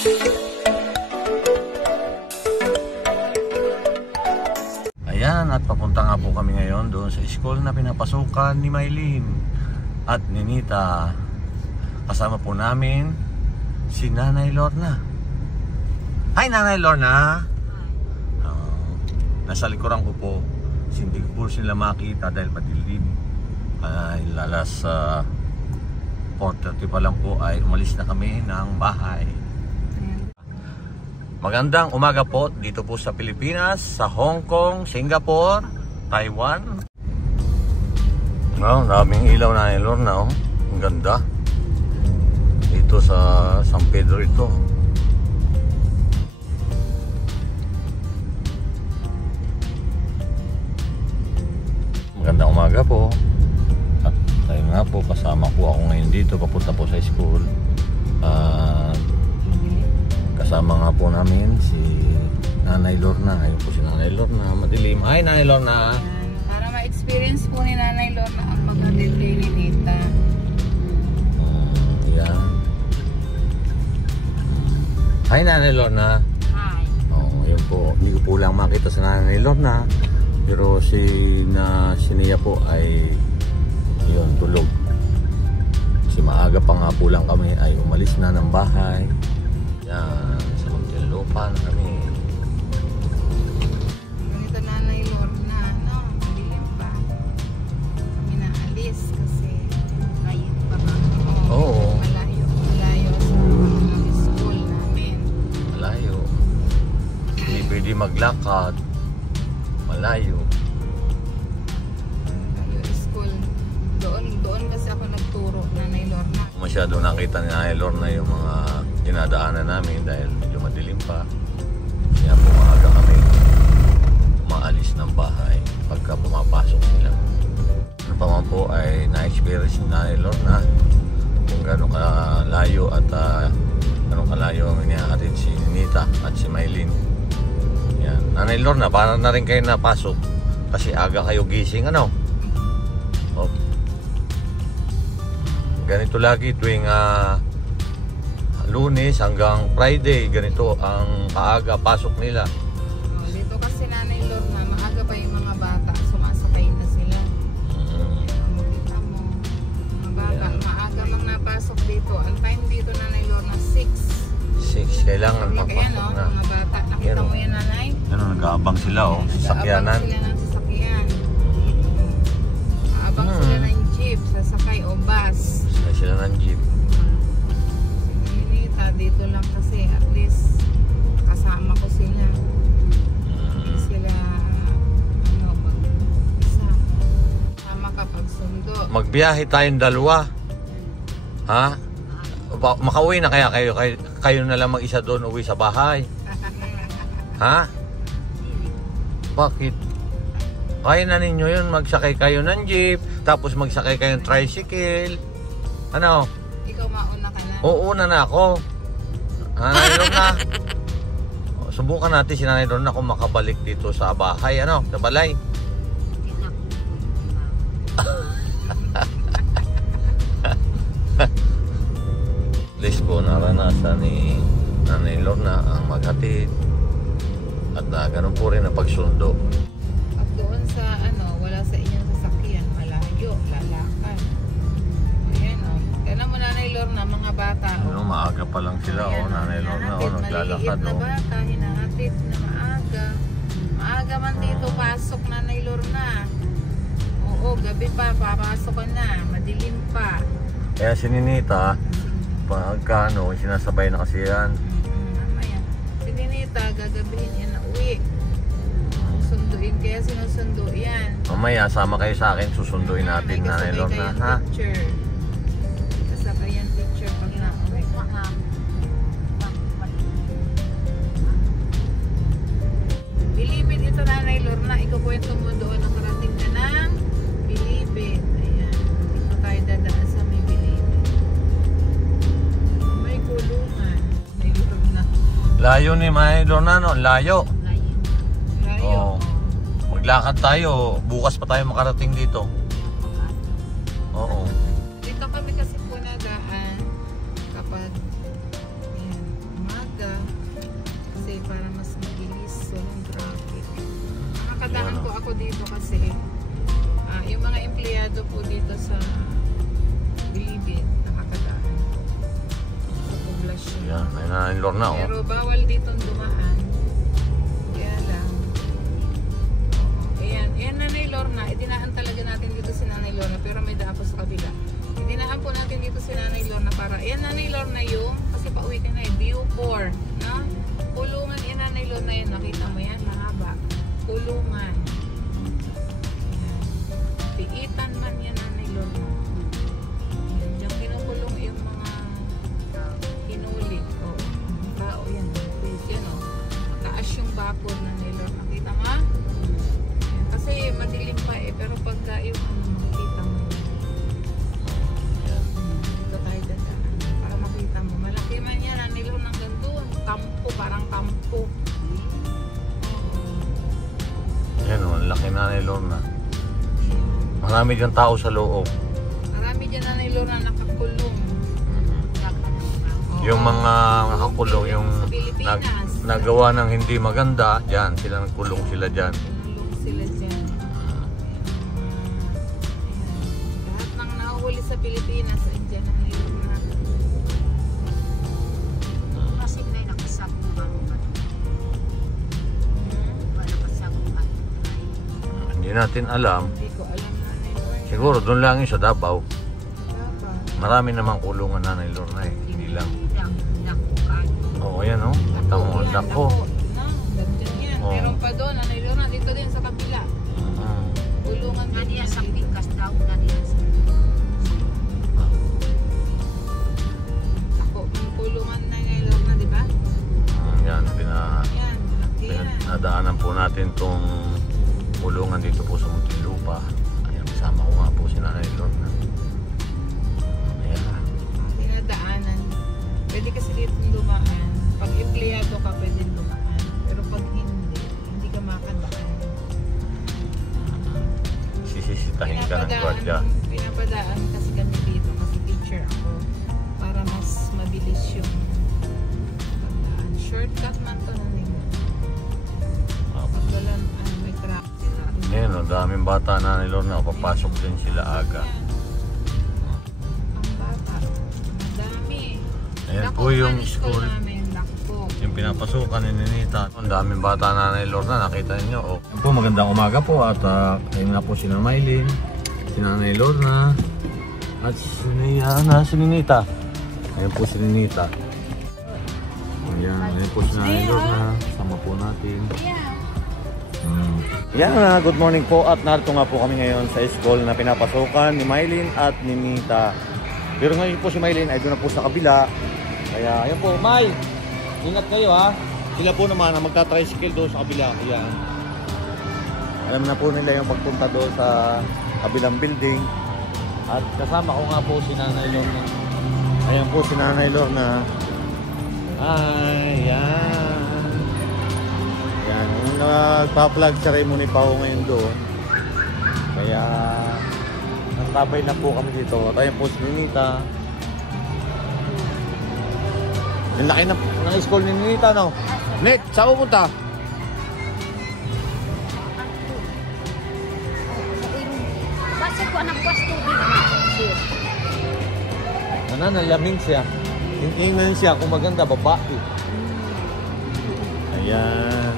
Ayan, at papunta nga po kami ngayon doon sa school na pinapasukan ni Maylin at ni Nita. Kasama po namin si Nanay Lorna. Hi Nanay Lorna! Nasa likuran ko po. Hindi ko po sila makita dahil madilim. Lalas 4:30 pa lang po ay umalis na kami ng bahay. Magandang umaga po dito po sa Pilipinas, sa Hong Kong, Singapore, Taiwan. Daming ilaw na ni Lorna, oh. Ang ganda. Dito sa San Pedro ito. Magandang umaga po. At tayo nga po, kasama po ako ngayon dito, papunta po sa school. Kasama nga po namin si Nanay Lorna. Ayun po si Nanay Lorna, madilim. Hi Nanay Lorna! Para ma-experience po ni Nanay Lorna ang pag-atid kay Ninita. Yan. Hi Nanay Lorna! Hi! Yun po. Hindi ko po lang makita sa Nanay Lorna. Pero si Nia po ay yun, tulog. Kasi maaga pa nga po lang kami ay umalis na ng bahay. Yan, sa Muntinlupa na kami. Ganito Nanay Lorna, no? Madilim pa. Kami naalis kasi ngayon pa kami. Oo. Malayo sa school namin. Malayo. Hindi pwede maglakad. Malayo. School. Doon kasi ako nagturo, Nanay Lorna. Masyado nakita ni Nanay Lorna yung mga dinadaanan namin dahil medyo madilim pa. Kaya pumaga kami umaalis ng bahay pagka pumapasok sila. Ano pa man po ay na-experience ni Nanay Lorna kung gano'ng kalayo at gano'ng kalayo ang inihahatid si Nita at si Maylin. Yan. Nanay Lorna, para na rin kayo napasok kasi aga kayo gising, ano? Ganito lagi tuwing Lunes hanggang Friday, ganito ang kaaga pasok nila. Dito kasi Nanay Lorna, maaga pa yung mga bata, sumasakay na sila. Makita mo, mga bata, maaga mang napasok dito. Ang time dito Nanay Lorna, 6. Kailangan papasok na. Mga bata, nakita mo yan Nanay? Ano, nag-aabang sila, oh, sasakyanan. Nag-aabang sila ng sasakyan. Nag-aabang sila ng jeep, sasakay o bus. Sasakay sila ng jeep. Dito lang kasi at least kasama ko sila. Sila isa. Kasama kapag sundo. Magbiyahe tayong dalawa. Ha? Makauwi na kaya kayo na lang mag-isa doon, uwi sa bahay. Ha? Bakit? Kaya na ninyo yun, magsakay kayo ng jeep, tapos magsakay kayo ng tricycle. Ano? Ikaw mauna ka na? Oo, una na ako. Nanay Lorna, subukan natin si Nanay Lorna kung makabalik dito sa bahay, ano, sa balay. At least po naranasan ni Nanay Lorna ang maghatid at ganun po rin ang pagsundo. At doon sa wala sa inyong sasakyan, malayo, lalakad. Ayan Kailan mo Nanay Lorna, mga bata. Maaga pa lang sila, Nanay Lorna, naglalakad. Maliliit na bata, hinahatid na maaga. Maaga man dito pasok Nanay Lorna. Oo, gabi pa, papasok ka na, madilim pa. Kaya si Ninita, pagka sinasabay na kasi yan. Mamaya, si Ninita, gagabihin yan na uwi. Sunduin, kaya sinusundo yan. Mamaya, sama kayo sa akin, susunduin natin Nanay Lorna, ha? Kasabay yan teacher pag na-uwi. Bilibid ito Nanay Lorna, ikukwento mo doon, nakarating ka ng Bilibid. Ayan, dito tayo dadaan sa may Bilibid. May kulungan. May Lorna. Layo ni Nanay Lorna, no? Layo. Layo. Maglakad tayo, bukas pa tayo makarating dito. Oo. Dito kami kasi po nadaan kapag dito kasi yung mga empleyado po dito sa Bilibid nakakadaan sa poblasyon. Yan, may Nanay Lorna, oh. Pero bawal dito dumaan. Kaya lang. Ayan, ayan Nanay Lorna. Idinaan talaga natin dito si Nanay Lorna pero may daan po sa kabila. Idinaan po natin dito si Nanay Lorna para, ayan Nanay Lorna yung, kasi pauwi ka na view 4, no? Kulungan, ayan Nanay Lorna yun. Nakita mo yan, mahaba. Kulungan. Ayan. Piitan man yan Nanay Lorna. Ayan, yung kinukulong yung mga hinuli. O, tao yan. Please, yan o. Taas yung bakod Nanay Lorna. Nakita mo? Ayan. Kasi madilim pa eh. Pero pagka yung makikita mo. Dito tayo dadaan. Para makita mo. Malaki man yan Nanay Lorna hanggang doon. Kampo, parang kampo. Yan, oh, ang laki Nanay Lorna. Marami dyan tao sa loob. Marami dyan Nanay Lorna nakakulong. Oo. Yung mga nakakulong, yung Sa Pilipinas. nagawa ng hindi maganda, yan, sila nagkulong sila dyan. Kulong sila dyan. Ayan. Lahat ng nahuhuli sa Pilipinas, andyan Nanay Lorna. Kasi may nakasabong ba? Wala kasabong ba? Hindi natin alam. Hindi ko alam Nanay Lorna. Siguro doon lang yung sa Davao. Dapat. Marami namang kulungan Nanay Lorna eh. Hindi lang. Dakukan. Oo, yan oh. Kita mo, ang Yan, dako. dako. No, dandyan yan. Oo. Meron pa doon Nanay Lorna. Dito din sa kabila. Kulungan din Nadiya yan sa dito. pikas daw. Nadiya sa Ako, yung kulungan Nanay Lorna, di ba? Yan, Yan, laki yan. pinadaanan po natin tong kulungan dito po sa Muntinlupa. Ayan, kasama ko nga po si Nanay Lorna. Ayan. Dinadaanan. Pwede kasi dito dumaan. Pag empleyado ka, pwede dumaan. Pero pag hindi ka makadaan. Sisisitahin ka ng gwardiya. Pinapadaan kasi kami dito kasi teacher ako. Para mas mabilis yung pagdaan. Shortcut man to na nila. Pag wala, may traffic. Ayan o, daming bata Nanay Lorna. Papasok din sila aga. Ang bata. Madami. Ayan Dako po yung man school. namin. Dako. Yung pinapasukan ni Ninita. Ang daming bata Nanay Lorna, nakita niyo. Oh. Po, magandang umaga po at ayun na po si Maylin, si Nanay Lorna at si Ninita. Ayun po si Ninita. Ayan po si Nanay Lorna. Sama po natin. Yan na, good morning po at narito nga po kami ngayon sa school na pinapasukan ni Maylin at ni Nita. Pero ngayon po si Maylin ay doon na po sa kabila. Kaya ayun po, May! Ingat kayo ha. Sila po naman ang magta-tricycle doon sa kabila. Ayan. Alam na po nila yung pagpunta doon sa kabilang building. At kasama ko nga po si Nanay Lorna. Ayan po si Nanay Lorna. Ayan. Ayan. Nagpa-flag ceremony pa ako ngayon doon. Kaya nagtabay na po kami dito. At ayan po si Ninita. Yung laki ng school ni Ninita, no? Nick, saan pupunta? Basta ko anak ko tubig na. Nalamig siya. Tingnan siya kung maganda, babae. Ayan.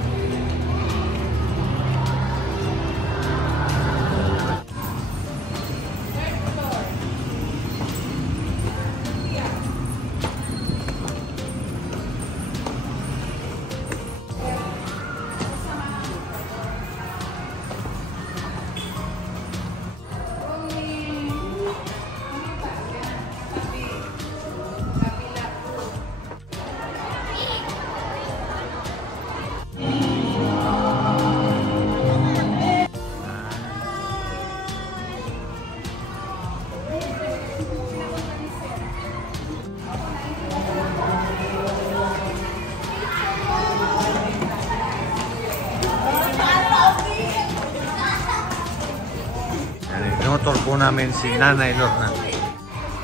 Motor po namin si Nanay Lorna.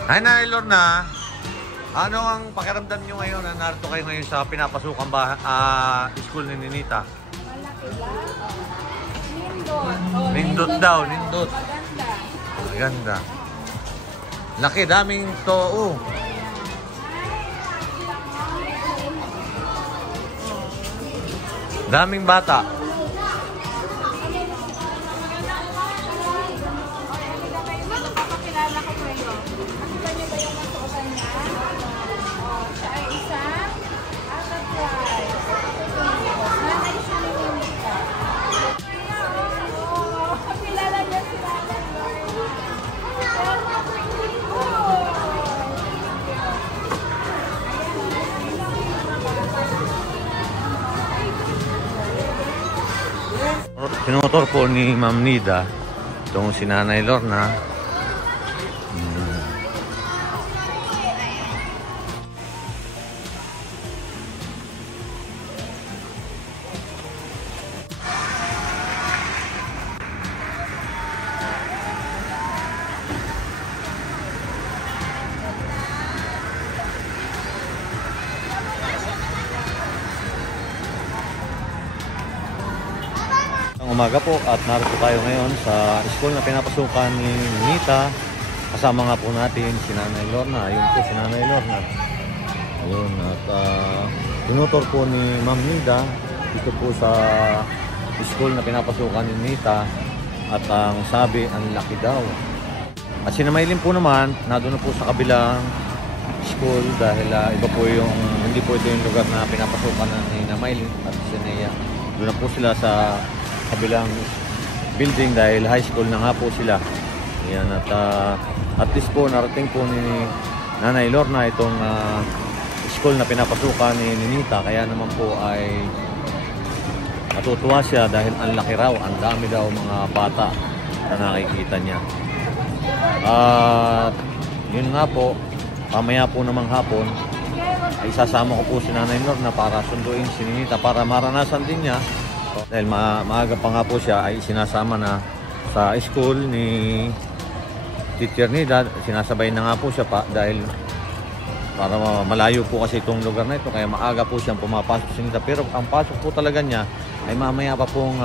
Hi Nanay Lorna! Ano ang pakiramdam nyo ngayon na narito kayo ngayon sa pinapasukang school ni Ninita? Malaki lang. Hindi Nindot daw, nindot. Maganda. Maganda. Laki, daming too. Daming bata. Papakilala ko kayo. Nakita niyo ba yung masuotan niya? Siya ay isang enterprise. Nanay siya ni Monica. Kilala niya si Nanay Tinutor po ni Ma'am Nida itong si Nanay Lorna. Umaga po at narito tayo ngayon sa school na pinapasukan ni Nita. Kasama nga po natin si Nanay Lorna. Ayun po si Nanay Lorna. Ayun, at tinutor po ni Ma'am Nida dito po sa school na pinapasukan ni Nita. At ang sabi, ang laki daw. At si Namaylin po naman, nandun na po sa kabilang school dahil iba po yung, hindi po ito yung lugar na pinapasukan ni Namaylin at si Nea. Doon na po sila sa kabilang building dahil high school na nga po sila. Yan, at least po narating po ni Nanay Lorna itong school na pinapasukan ni Nita, kaya naman po ay natutuwa siya dahil ang laki raw, ang dami daw mga bata na nakikita niya. At yun nga po, pamaya po namang hapon ay isasama ko po si Nanay Lorna para sunduin si Nita para maranasan din niya. Dahil maaga pa nga po siya ay sinasama na sa school ni Teacher Nida. Sinasabay na nga po siya pa dahil para malayo po kasi itong lugar na ito, kaya maaga po siyang pumapasok si Nita. Pero ang pasok po talaga niya ay mamaya pa pong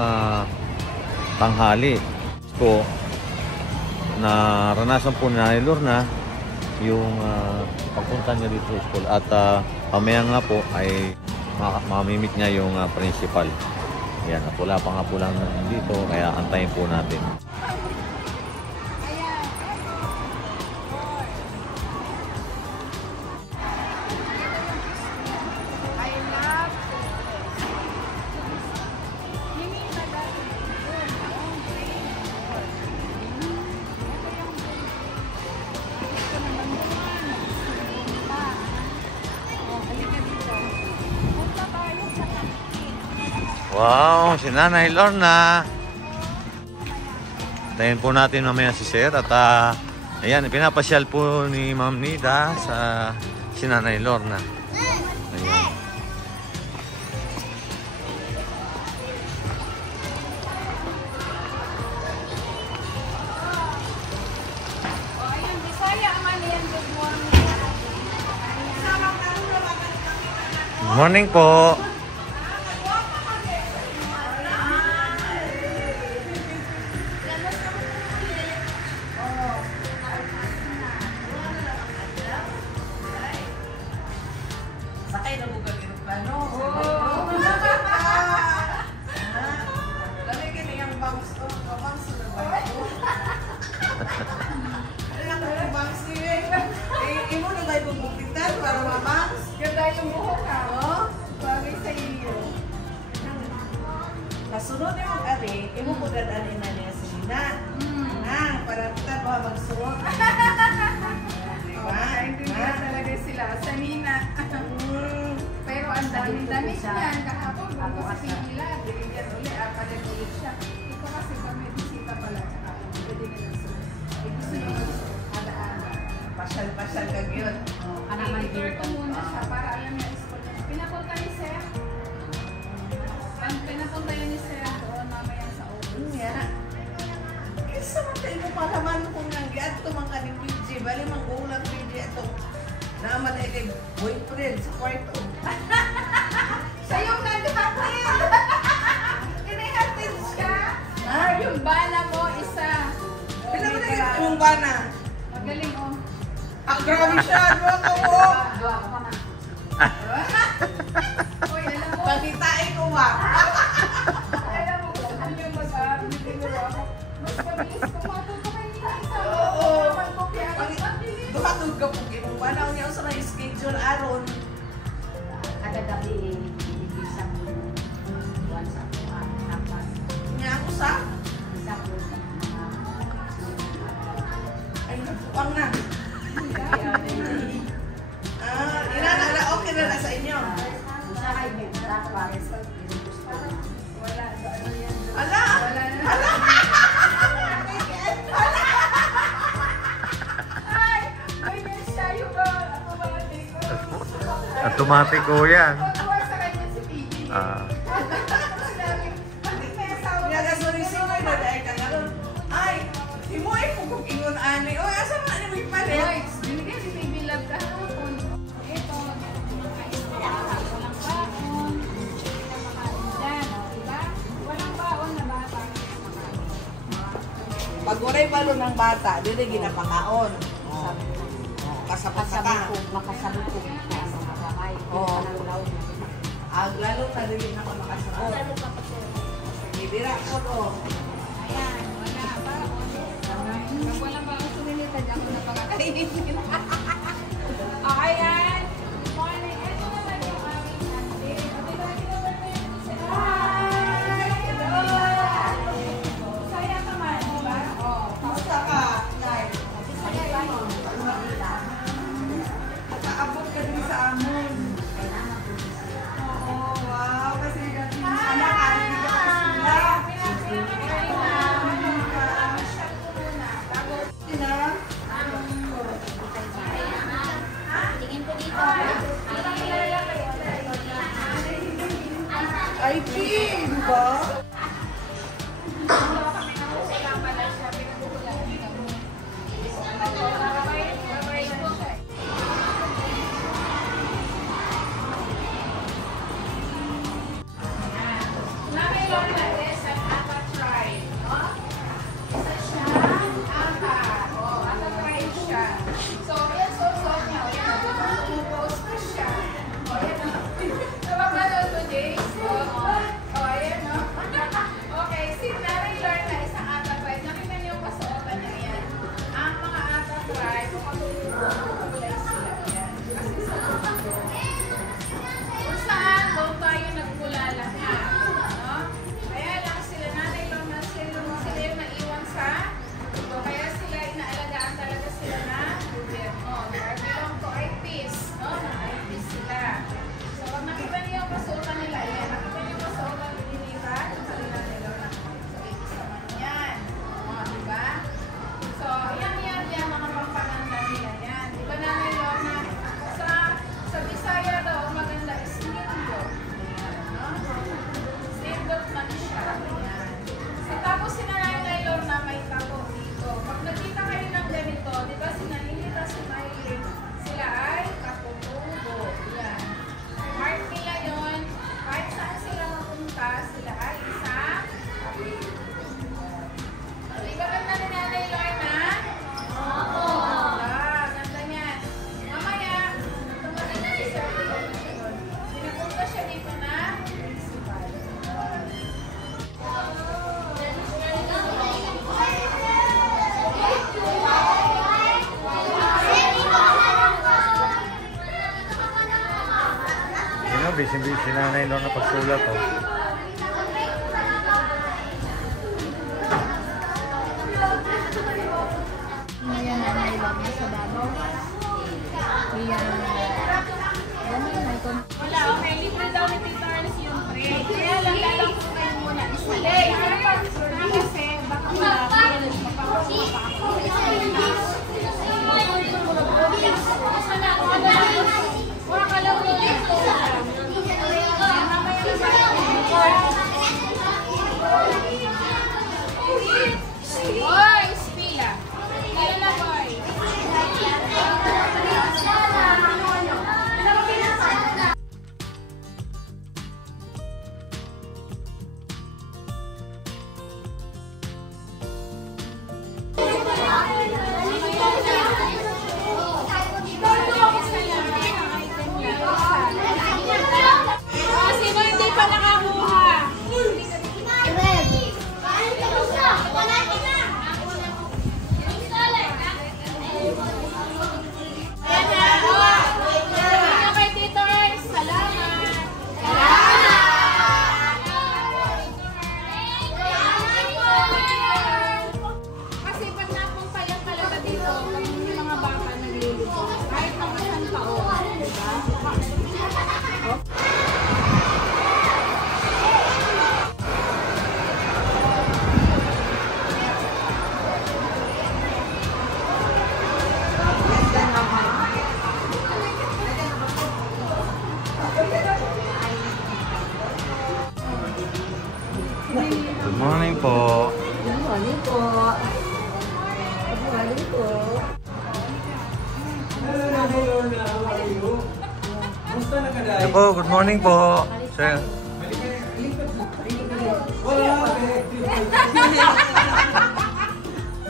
tanghali. So, naranasan po na ni Lorna yung pagpunta niya dito sa school at mamaya nga po ay mamimit niya yung principal. Yan, at wala pa nga po lang dito, kaya antayin po natin. Wow, si Nanay Lorna. Tayin po natin mamaya si Sir at ayan, pinapasyal po ni Ma'am Nida sa si Nanay Lorna. Ayan. Good morning po. Sakay na bugang aeroplano. Lami ka na yung bangs to. Bangs na ba ito? Alam ko yung bangs niya eh. Imo na ba yung bukitan para mabangs? Ganda yung buhok ha. Oo. Bagay sa iyo. Kasunod yung mag-ari, imo ko dadalhin na niya si Nina. Para kita ba magsuot. Diba? Hindi na talaga sila. Sa Nina. Pero ang dami-dami niyan. Kahapon, bago sa Pingila. Bigyan ulit. Akalit ulit siya. Ito kasi kami bisita pala. Pwede na lang suot. Gusto nyo magsuot. Ada-ada. Pasyal-pasyal kag yun. I-refer ko muna siya para alam niya school niya. Pinapunta ni Sir. Pinapunta yun ni Sir doon mamaya sa office. Yeah. Kisa matay mo pa naman kung nangyat ito mga kaning PJ. Bali mag-ulang PJ ito. Naman ay kay boyfriend sa kwarto. Siya yung nag-hatid! Inihatid siya! Ay, Yung bana mo, isa. Pila mo na yung bana? Magaling oh. Ang grabe siya, no? Kawo! Uy, alam mo. Pakitain ko ba? Alam mo, gusto ko yung mag-biniguro ako. Mas mabilis kumatog ko kayo sa isa. Oo. Magkopya ako. Mabilis. Dumatog ka po kayo. Banaw niya sa may schedule aron. Kada gabi, isang buwan sa tapas. Nga ako sa? Isang buwan sa mga Ay, nagpupang na. Inanala, okay na na sa inyo. isa ay may tapas. Wala. Ano yan? Ala! Wala na. Ay! Ganyan siya yung automatic. Automatic ko yan. Tuwa sa kanya si PG. Sinabi, bakit may asawa Nga ka? ka sorry na dahil ka nga ron. Ay, imo ay pugong ingon ani. Oy, asa man ni may palit? Boys, binigyan si Baby Love kahapon. Ito, walang baon. Pinapakain dyan, diba? Walang baon na bata. Pag uray balo ng bata, dili ginapakaon. Kasapasa ka. Makasabukog na mga kamay. Oo. Pananglaw na. Ag lalo na dili na ka makasabot. Ibira ko to. Ayan, wala baon. Pag walang baon, sumilitad ako na pagkakainin. Ayan. Morning. Ito naman yung aming Sunday. Ate, naman na yun sila. Hi! Hello! Saya ka man, di ba? Oo. Basta ka, Nay. Saya mo. Nakaabot ka din sa amon. Oo, wow. Kasi dati yung sana karinig ka sa sila. Sina? Tingin ko dito. Ay, di ba? Busy-busy nanay doon na pagsulat oh. Ayan na nilog na sa babaw. Ayan. Ganun na ito. Wala, okay. Libre daw ni Tita Ernest yung tray. Kaya lang lalangkutin muna. Isa lang. Kasi baka wala. Wala ka lang dito. Kumusta na kaday? Ito po, good morning po. Sir.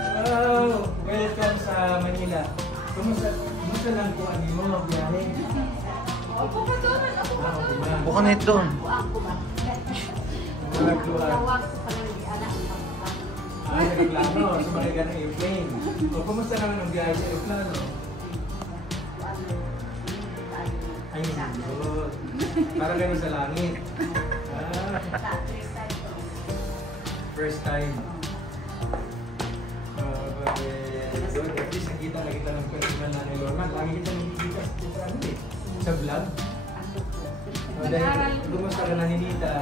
Wow! Welcome sa Manila. Kumusta lang po ang imo biyahe? Opo pa doon, ako pa doon. Bukan ito doon. Nagplano, sumakay ka ng airplane. O, kumusta naman ang biyahe sa airplano? Ay, good. Parang gano'n sa langit. First time. Doon, at least nakita ng kwestiman na ni Lorman. Lagi kita nakikita sa vlog. Dahil kumusta ka na Ninita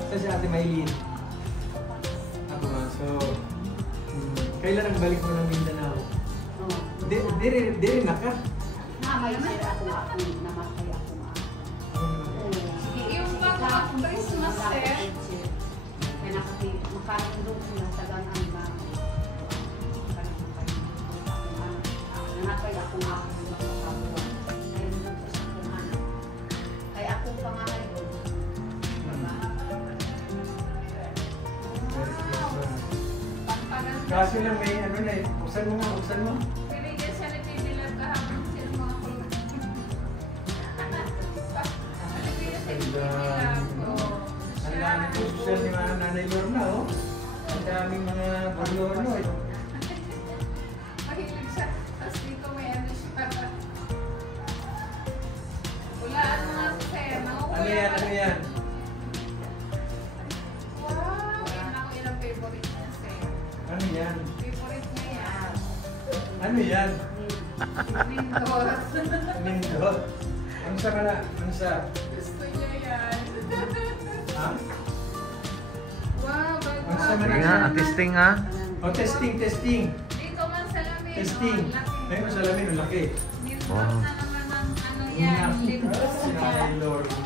sa si Ate Maylin. Ako nga, so kailan ang balik mo ng Mindanao? Di rin naka? Namatay ako nga. Yung bago Christmas, sir. Kaya makakandong ko ng tagang ang mga. Nanapay ako nga ako ng kapwa. Kaya nung ko sa kumanan. Kaya ako pangalan ko. Kaso lang may ano na eh. Buksan mo. Pinigyan siya ni Pibilab kahapon siya mga kulot. Pinigyan siya ni Pibilab. Ang dami po social ni mga Nanay Lorna, oh. Ang daming mga Lorna, eh. Mahilig siya. Tapos dito may ano siya. Ulaan mo nga sir. Ano yan? Wow! Yan ako ilang favorite niya sir. Ano yan? Favorite niya yan. Ano yan? Mindot. Nindot. Ano sa kana? Ano sa? Gusto niya yan. Ha? Wow, Ano sa bago. Sige nga, testing ha. Oh, testing. Dito man salamin. Testing. Oh, laki. Ay, mo salamin, ang laki. Mindot Wow. na naman ang ano yan. Lips Si niya. Nanay Lorna.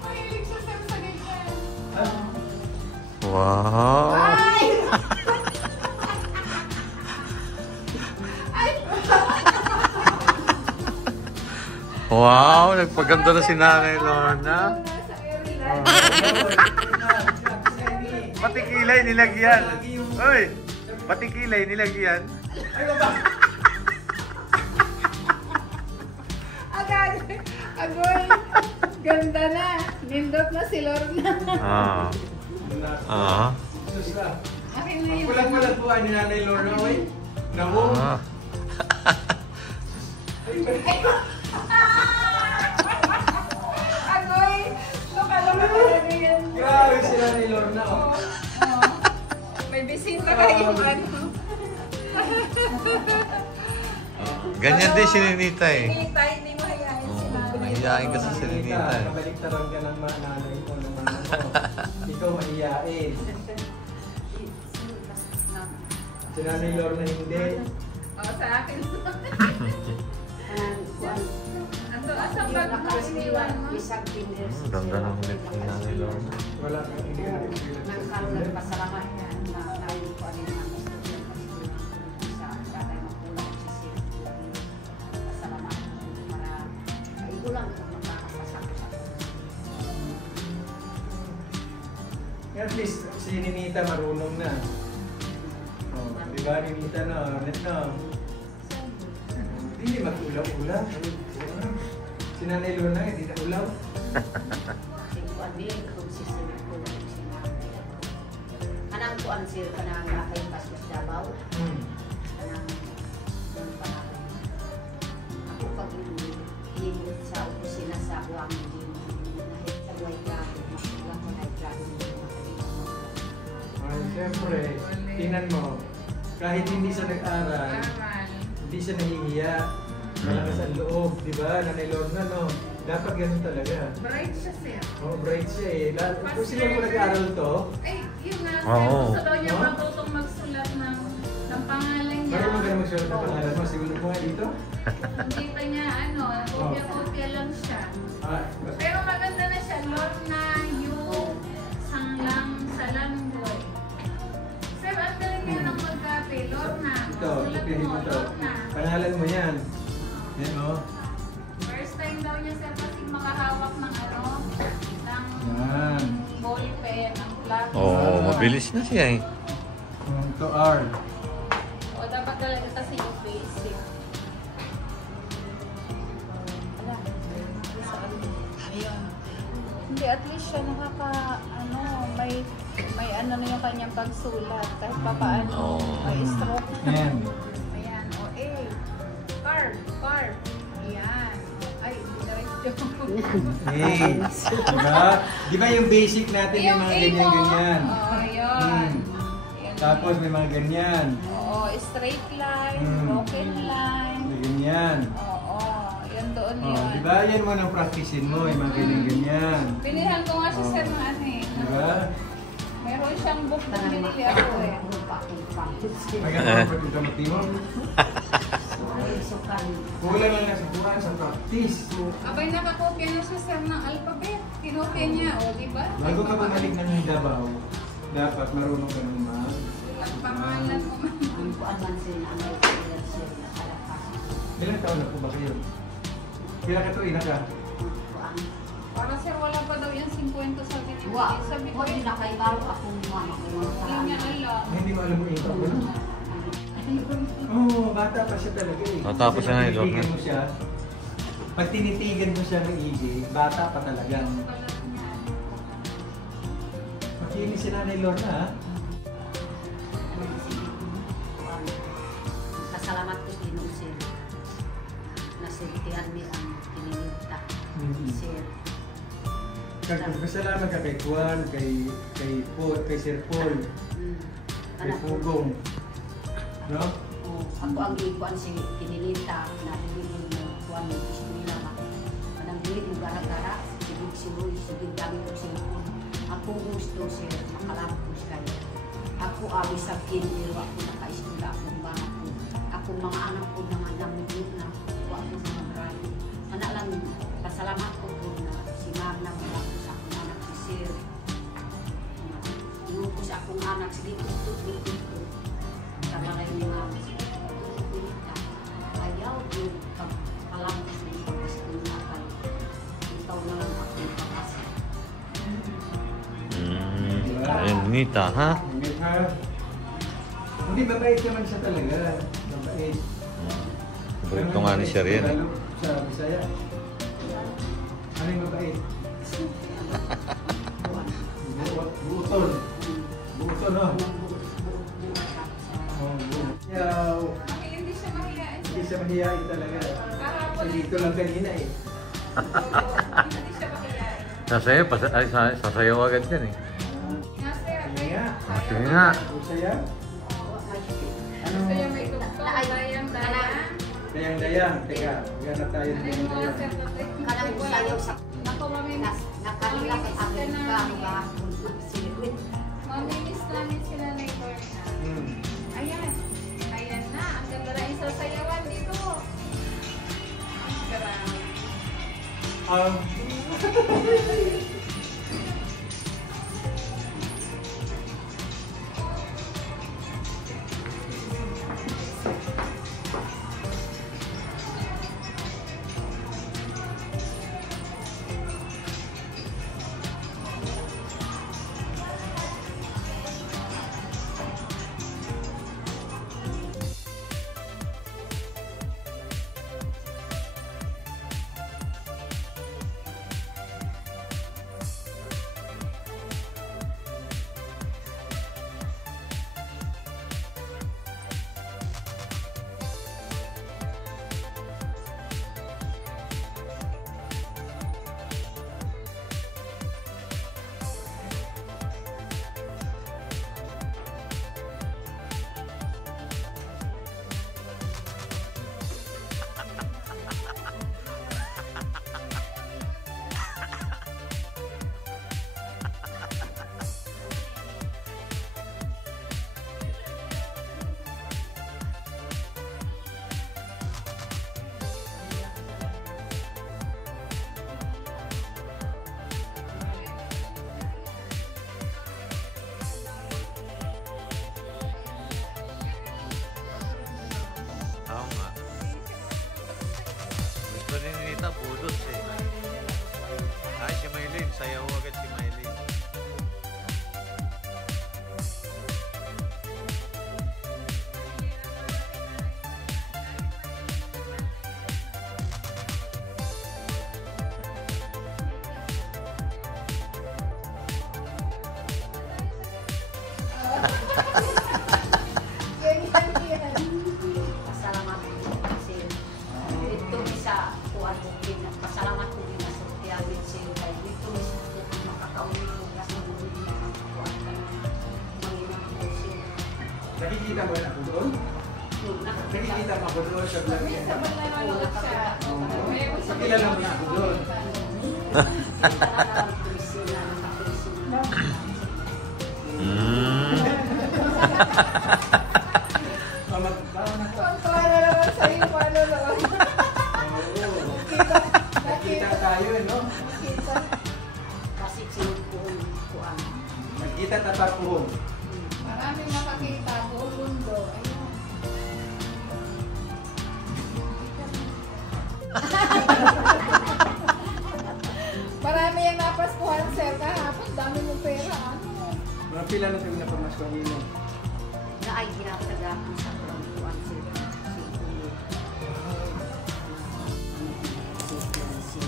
Mahilig siya sir sa ganyan. Wow. Wow, nagpaganda na si Nanay Lorna. Nasa Maryland. Pati kilay nilagyan. Oy, pati kilay nilagyan. Ay, baba! Agad. Agoy. Ganda na. Nindot na si Lorna. Sus na. Akin na yun. Kulang-kulang po ni Nanay Lorna, oy. Naku. Agoy. Luka-luka talaga yan. Grabe si Nanay Lorna, oh. Oh. May bisita kayong ano. Ganyan din si Ninita eh. Hindi tayo, hindi mo hayain si Nanay. Mahihain ka sa si Ninita eh. Kabaliktaran ka ng mga nanay mo naman ako. Ikaw mahihain. Si Nanay Lorna hindi. Oh, sa akin. Ato, asang bag mo iniwan mo? Isang fingers. Ganda ng lips ni Nanay Lorna. Wala kang hindi ka Nagkaroon ng pasalamat yan na tayo ko alin ang gusto niya sa tatay magkulang sa siya. Pasalamat para igulang ito magkakasasama sa At least si Ninita marunong na. Oh, di ba Ninita na? Net na. Hindi mag-ulaw-ulaw. Si Nanay Lorna hindi na ulaw. Sikuan din kung sisirin ko ng sinabi. Anang kuan sir kanang lakay pasos Davao. Kanang yung panahon. Ako pag inibot sa opisina sa Huang Jin. Nahit sa buhay gago. Masulang ko na gago mo. Ay, siyempre, tingnan mo. Kahit hindi siya nag-aral, Aral. hindi siya nahihiya. Malakas ang loob, di ba? Nanay Lorna, no? Dapat ganun talaga. Bright siya, sir. Oh, bright siya eh. Kung sino mo nag-aaral to, Ay, yun nga, sir. Oo. Gusto daw niya No? matutong magsulat ng pangalan niya. marunong ka na magsulat ng pangalan mo. Siguro mo nga dito. Hindi pa niya, kopya-kopya lang siya. Ah, Pero maganda na siya. Lorna Yu Sanglang Salanggoy. Sir, ang galing niya ng magkape. Lorna. Ito, Sulat pipili mo, mo to. Lorna. Pangalan mo yan. Yan o. First time daw niya sir kasi makahawak ng ano, ng Yan. ball pen, ng flat. Oo, mabilis na siya eh. To R. O dapat talaga kasi yung basic. Ala, ayun. Hindi, at least siya may ano na yung kanyang pagsulat. Kahit pa paano, Oo. may stroke. Ayan. Ayan, o car. Ayan. Ay, diretso. Hey. Diba? Diba yung basic natin may mga ganyan-ganyan? Oo, yun. Yun. Tapos may mga ganyan. Oo, straight line, Hmm. broken line. May ganyan. Oo, yun doon Oh, yun. diba yan mo nang practicein mo, yung mga ganyan-ganyan. Pinihan ko nga siya Oo. sir ng ano eh. Diba? Meron siyang book na binili ako eh. Magandang pagkakamati mo. Sukan. Kulang lang nasa kurang sa practice. Abay, nakakopya na siya sir ng alphabet. Kinopya niya, o diba? Bago ka bumalik ng Davao, dapat marunong ka ng mga Ang pangalan mo man. Ang kuan man sila ang may sila na kalapas. ilang taon na po ba kayo? Kila ka to, ina ka? Kuan. Para sir, wala pa daw yan 50 sa atin. Wa, Sabi ko, ko din na kay baro akong mga hindi niya alam. Hindi mo alam mo ito. Oo, bata pa siya talaga eh. Bata pa siya ngayon, Tinitigan mo siya. Pag tinitigan mo siya ng igi, bata pa talaga. Makinis si Nanay Lorna ha? Kasalamat ko Ginoo sir. Nasintihan mi ang kinilinta. Sir. Kasalamat ka kay Juan, kay Paul, kay Sir Paul, kay Pugong. No? Ako ang ikuan si kinilinta na hindi mo kuan mo gusto nila na. Kanang dili yung gara-gara, sigig siloy, sigig dami ko sila. Ako gusto sir, makalampos kayo. Ako abi sa kinilo, ako naka-istura akong mga ko. Akong mga anak ko na nga namigit na, ako mga brado. Sana lang, pasalamat ko po na si Magna wala ko sa akong anak si sir. Ingo ko sa akong anak, sige ito. Kamalay ni Mama, sige ito. Ayaw yung pagpalampos ng pagkasinakan. Ikaw na lang ako yung pagkasa. Ayun, Nita, ha? Hindi, mabait naman siya talaga. Mabait. Paborito nga ni Sir yan. Lalo sa Bisaya. Ano yung mabait? Buutol. Buutol, no? Yaw. Hindi siya mahiyain. Hindi siya mahihain talaga. Kahapon, Dito lang kanina eh. hindi siya mahiyain. Sasayaw agad yan eh. Nga sir, Sige nga. Sige nga. Busaya. Ano? gusto niya may tugtog, dayang. Dayang-dayang. Teka, gana tayo Ano yung mga dayang-dayang. sir? Kanang sayaw sa Ako, mamimiss. nakalila kay akin ka ang bahapon sa sirkuit. Mamimiss namin sila na Lorna. Ayan. Ayan na. Ang ganda na yung sasayawan dito. Grabe. Pasalamat ko kasi ito sa kuwan ko pasalamat ko din sa tiyawit sa kay dito makakauli ko kasi kuwan ka na Manginang Diyos. Nakikita mo na ako doon? Nakikita mo ako doon sa vlog niya. Kilala mo na ako doon. Nakita tayo, no? Kasi sinukuhan kuwan. Nakita tatapuhon. Maraming makakita buong mundo. Ayun. Marami yung napaskuhan, sir. Kahapon, dami mong pera. Ano? Mga pila na tayo na pamasko nino. Na ay ginatagahan sa kuwan sila.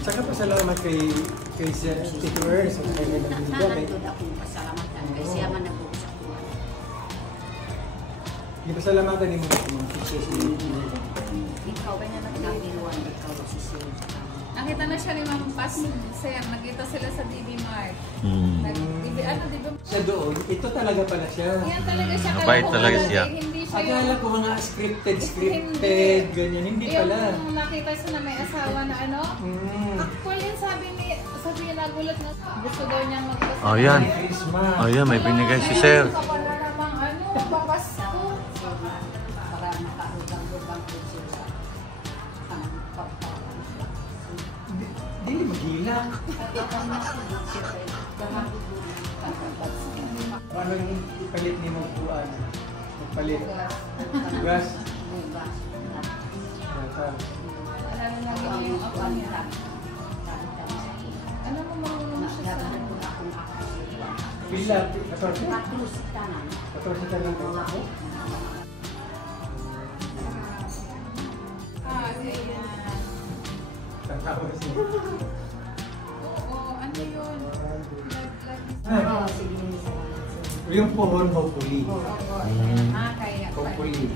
Saka pasalamat kay Sir Tituer sa kanya ng video. Nandun akong pasalamatan kasi siya man nagbuo sa kuwan. Di pasalamatan ni mo mga success ni Ikaw ba na nagkabiluan ikaw si Sir? Nakita na siya ni Ma'am Pas, sir. Nakita sila sa DB Mart. Ano, di ba? siya doon. Ito talaga pala siya. Yan talaga siya. Mabait talaga siya. Hindi siya Akala ko mga scripted, ganyan. Hindi yung pala. nakita siya na may asawa na ano. Actually, sabi niya nagulat na gusto daw niyang magpasama. Oh, yan. Christmas. Oh, yan. May binigay si Sir. Kapala namang ano, bakas ko. Para makahugang-hugang po siya sa Hindi magilak. Ano yung ipalit ni Magpuan? Magpalit. Gas. Alam na lagi niya yung ako niya. Ano mo marunong siya sa ano? Pila? 14? 14 ka lang. Ayan. Tatawa siya. Oo, ano yun? Ah, yung pohon, hopefully. Kaya. Hopefully.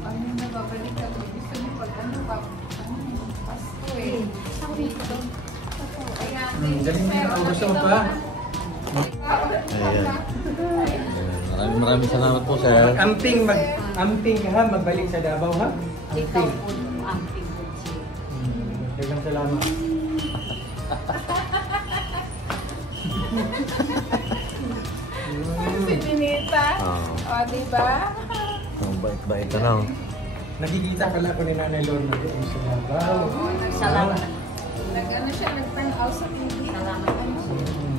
Pag nung nababalik ako, gusto niyo pag ano pa, Pasko eh. Galing din ako. Gusto mo pa? Ayan. Maraming salamat po, Sir. Amping ka ha, magbalik sa Davao ha? Ikaw Amping. po, amping po siya. Dagang salamat. Si Ninita. O, diba? Ang bait-bait na lang. Nakikita pala ko ni Nanay Lorna doon sa Davao. Salamat. Nag-ano siya, nag-turn out sa TV. Salamat.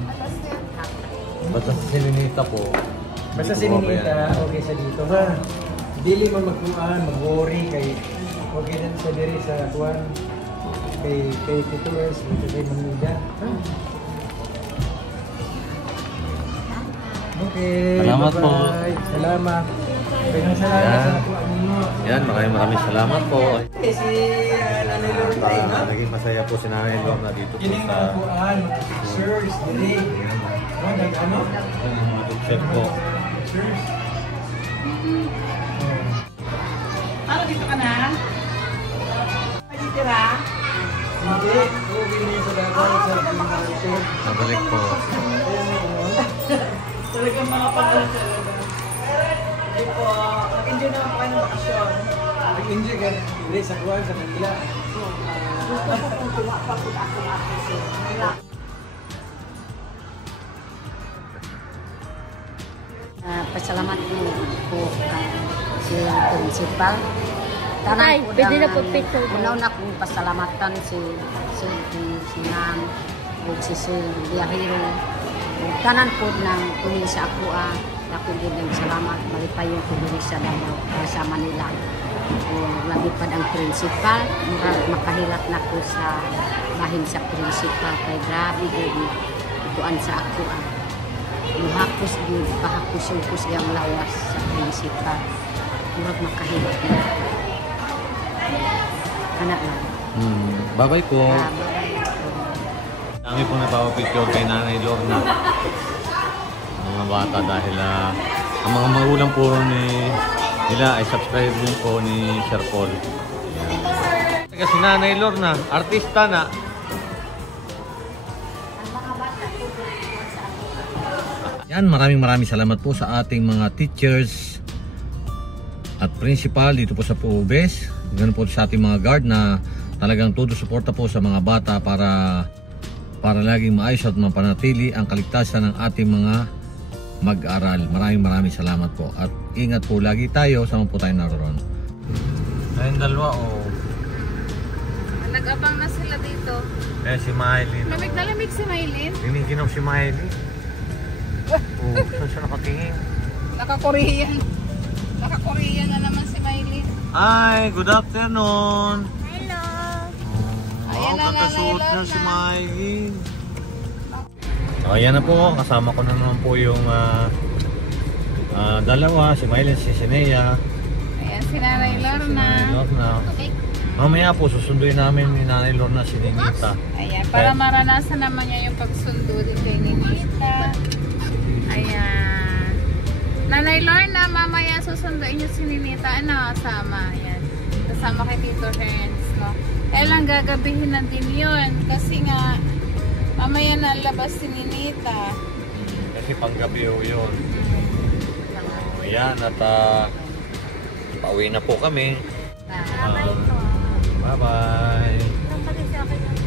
Atas niya. Basta sa sininita po. Basta hindi ko sininita, mabayaran. okay sa dito ha. Dili mo magkuhan, mag-worry kay okay na sa diri sa kuhan. Kay Tituers, kay Manida. Okay. Salamat po. bye-bye. Salamat. Dagang salamat Yan. sa nakuha ninyo. Yan, maraming salamat po. Okay, si Nanay Lorna eh, no? Naging masaya po si Nanay Lorna dito po Kining sa mga kuhan, sirs, dili. Ano? YouTube chef po. Sirs. Ano dito ka na? Pagitira? Hindi, okay niya sa Davao sa Pinarito. Nabalik po. Talagang mga pangalan talaga. Hindi po, nag-enjoy naman po kayo ng bakasyon. Nag-enjoy ka rin sa kuwan sa Manila. Gusto ko kung tumapagod ako siya. Pasalamat po si Principal. Tay, pwede na po picture. Una-una kong pasalamatan si Nan o si Biyahiro. Tanan po ng kunin sa ako ako din ang salamat. Malipayon ko din sa Davao sa Manila. Lagipad ang Principal. Makahilak na ko sa bahin sa Principal. Kay grabe din ituan sa ako Muhakos din, pahakos-ukos yung lawas sa Principal. Murag makahilak na ako. Anak lang. Bye-bye po. Kami po nagpapapicture kay Nanay Lorna. Mga bata dahil Ang mga magulang po nila ay subscribe din po ni Sir Paul. Ayan. Si Nanay Lorna, artista na. Yan, maraming salamat po sa ating mga teachers at principal dito po sa Puubes. Ganun po sa ating mga guard na talagang todo suporta po sa mga bata para laging maayos at mapanatili ang kaligtasan ng ating mga mag-aral. Maraming salamat po. At ingat po lagi tayo saan po tayo naroon. Ayun dalawa Nag-abang na sila dito. Si Miley. Lamig na lamig si Maylin. Giniginom si Miley. Saan siya nakatingin? Naka-Korean. Naka-Korean na naman si Maylin. Hi, good afternoon. Hello. Ayan na, Kakasuot Nanay na Lorna. si Miley. Ayan na po, kasama ko na naman po yung dalawa, si Miley, si Sinea. Ayan si Nanay Lorna. Okay. Mamaya po susunduin namin ni Nanay Lorna si Ninita. Ayan, para maranasan naman niya yung pagsundo din kay Ninita. Ayan. Nanay Lorna, mamaya susunduin niyo si Ninita. Ano, kasama. Ayan. Kasama kay Tito Herns, no? Kaya lang gagabihin na din yun. Kasi nga, mamaya na labas si Ninita. Kasi panggabi yun. Ayan, at pauwi na po kami. Bye-bye po. Bye-bye. Saan pa din sa akin ang